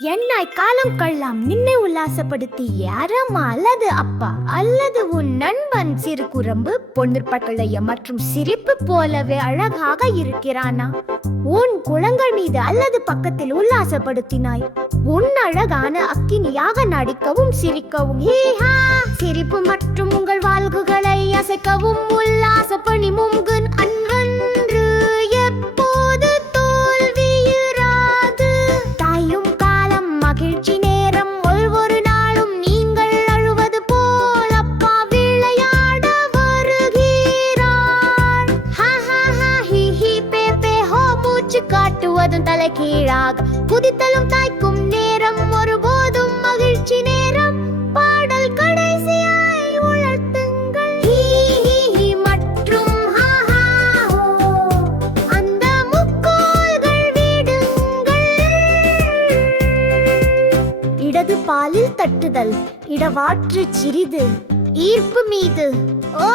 என்னை காலம் கள்ளம் நின்னை உல்லாசப்படுத்தி யாரம்மா அல்லது அப்பா அல்லது உன் நண்பன் சிறு குரம்பு பொன்னிற்பட்டளைய மற்றும் சிரிப்பு போலவே அழகாக இருக்கிறானா? உன் குளங்கள் மீது அல்லது பக்கத்தில் உல்லாசப்படுத்தினாய். உன் அழகான அக்கினியாக நடிக்கவும் சிரிக்கவும் சிரிப்பு மற்றும் உங்கள் வாழ்வுகளை அசைக்கவும் உல்லாச பணி முங்கு அன்று எப்போது தோல்வியுறாது. தாயும் காலம் மகிழ்ச்சி நேரம் ஒவ்வொரு நாளும் நீங்கள் அழுவது போல் அப்பா விளையாட வருகிறார். மூச்சு காட்டுவதும் தலை கீழாக குதித்தலும் தாய்க்கும் நேரம் ஒருபோதும் மகிழ்ச்சி நேரம். பாடல் கடைசியாய் உணர்த்துங்கள் மற்றும் அந்த முக்கோள்கள் விடுங்கள். இடது பாலில் தட்டுதல் இடவாற்று சிறிது ஈர்ப்பு மீது. ஓ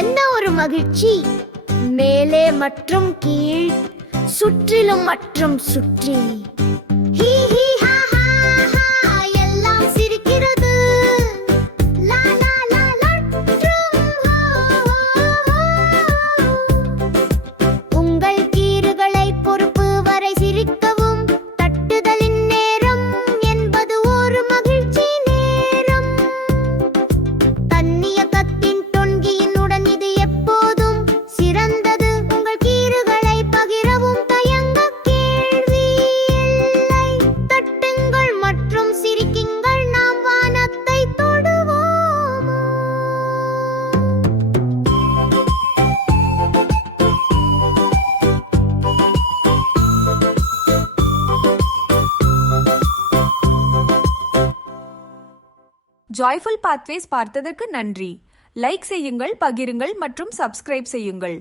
என்ன ஒரு மகிழ்ச்சி! மேலே மற்றும் கீழ் சுற்றிலும் மற்றும் சுற்றி எல்லாம் சிரிக்கிறது. உங்கள் கீறுகளை பொறுப்பு வரை சிரிக்கவும் தட்டுதலின் நேரம் என்பது ஒரு மகிழ்ச்சி நேரம். தன்னியக்கத்தின் தொன்கியினுடன் இது எப்போதும் சிறந்தது. உங்கள் கீறுகளை பகிரவும் தயங்க கேள்வி இல்லை. தட்டுங்கள் மற்றும் சிரிக்குங்கள், நாம் வானத்தை தொடுவோம். ஜாய்ஃபுல் பாத்வேஸ் பார்த்ததற்கு நன்றி. லைக் செய்யுங்கள், பகிருங்கள் மற்றும் சப்ஸ்கிரைப் செய்யுங்கள்.